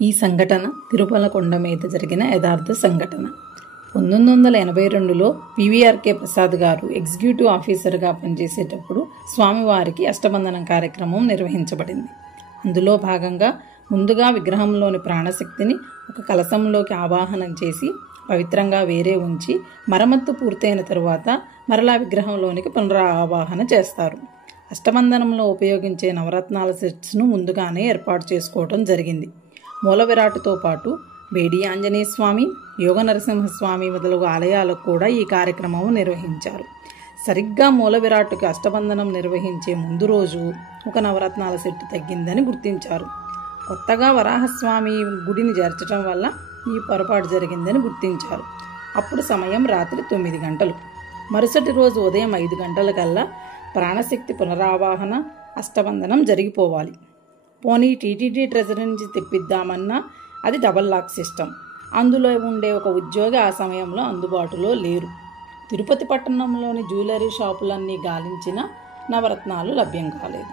ఈ సంఘటన తిరుమల కొండ మీద జరిగిన యథార్థ సంఘటన. 1982లో పివిఆర్కే ప్రసాద్ గారు ఎగ్జిక్యూటివ్ ఆఫీసర్గా పనిచేసేటప్పుడు స్వామివారికి అష్టబంధనం కార్యక్రమం నిర్వహించబడింది. అందులో భాగంగా ముందుగా విగ్రహంలోని ప్రాణశక్తిని ఒక కలశంలోకి ఆవాహనం చేసి పవిత్రంగా వేరే ఉంచి మరమ్మత్తు పూర్తయిన తరువాత మరలా విగ్రహంలోనికి పునరావాహన చేస్తారు. అష్టబంధనంలో ఉపయోగించే నవరత్నాల సెట్స్ను ముందుగానే ఏర్పాటు చేసుకోవడం జరిగింది. మూల విరాట్తో పాటు బేడి ఆంజనేయ స్వామి, యోగ నరసింహస్వామి మొదలగు ఆలయాలకు కూడా ఈ కార్యక్రమం నిర్వహించారు. సరిగ్గా మూల విరాట్కి అష్టబంధనం నిర్వహించే ముందు రోజు ఒక నవరత్నాల సెట్ తగ్గిందని గుర్తించారు. కొత్తగా వరాహస్వామి గుడిని చేర్చడం వల్ల ఈ పొరపాటు జరిగిందని గుర్తించారు. అప్పుడు సమయం రాత్రి 9 గంటలు. మరుసటి రోజు ఉదయం 5 గంటలకల్లా ప్రాణశక్తి పునరావాహన, అష్టబంధనం జరిగిపోవాలి. పోనీ టీటీడీ ట్రెజరీ నుంచి తెప్పిద్దామన్నా అది డబల్ లాక్ సిస్టమ్. అందులో ఉండే ఒక ఉద్యోగి ఆ సమయంలో అందుబాటులో లేరు. తిరుపతి పట్టణంలోని జ్యువెలరీ షాపులన్నీ గాలించిన నవరత్నాలు లభ్యం కాలేదు.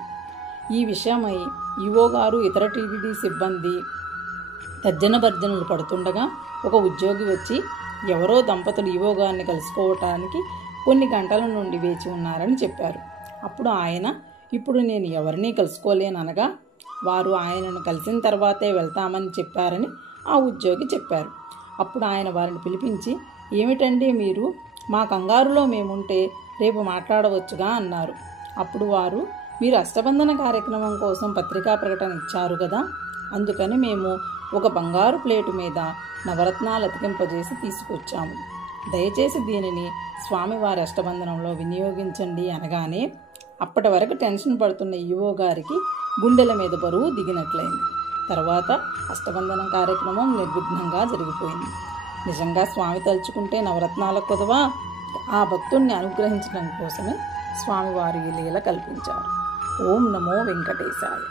ఈ విషయమై ఈవో గారు ఇతర టీటీడీ సిబ్బంది తర్జన భర్జనలు పడుతుండగా ఒక ఉద్యోగి వచ్చి ఎవరో దంపతులు ఈవో గారిని కలుసుకోవటానికి కొన్ని గంటల నుండి వేచి ఉన్నారని చెప్పారు. అప్పుడు ఆయన, ఇప్పుడు నేను ఎవరినీ కలుసుకోలేననగా వారు ఆయనను కలిసిన తర్వాతే వెళ్తామని చెప్పారని ఆ ఉద్యోగి చెప్పారు. అప్పుడు ఆయన వారిని పిలిపించి, ఏమిటండి మీరు, మా కంగారులో మేముంటే రేపు మాట్లాడవచ్చుగా అన్నారు. అప్పుడు వారు, మీరు అష్టబంధన కార్యక్రమం కోసం పత్రికా ప్రకటన ఇచ్చారు కదా, అందుకని మేము ఒక బంగారు ప్లేటు మీద నవరత్నాలు అతికింపజేసి తీసుకొచ్చాము. దయచేసి దీనిని స్వామివారి అష్టబంధనంలో వినియోగించండి అనగానే అప్పటి వరకు టెన్షన్ పడుతున్న ఈవో గారికి గుండెల మీద బరువు దిగినట్లయింది. తర్వాత అష్టబంధనం కార్యక్రమం నిర్విఘ్నంగా జరిగిపోయింది. నిజంగా స్వామి తలుచుకుంటే నవరత్నాల కొదవా? ఆ భక్తుణ్ణి అనుగ్రహించడం కోసమే స్వామివారి లీల కల్పించారు. ఓం నమో వెంకటేశాయ.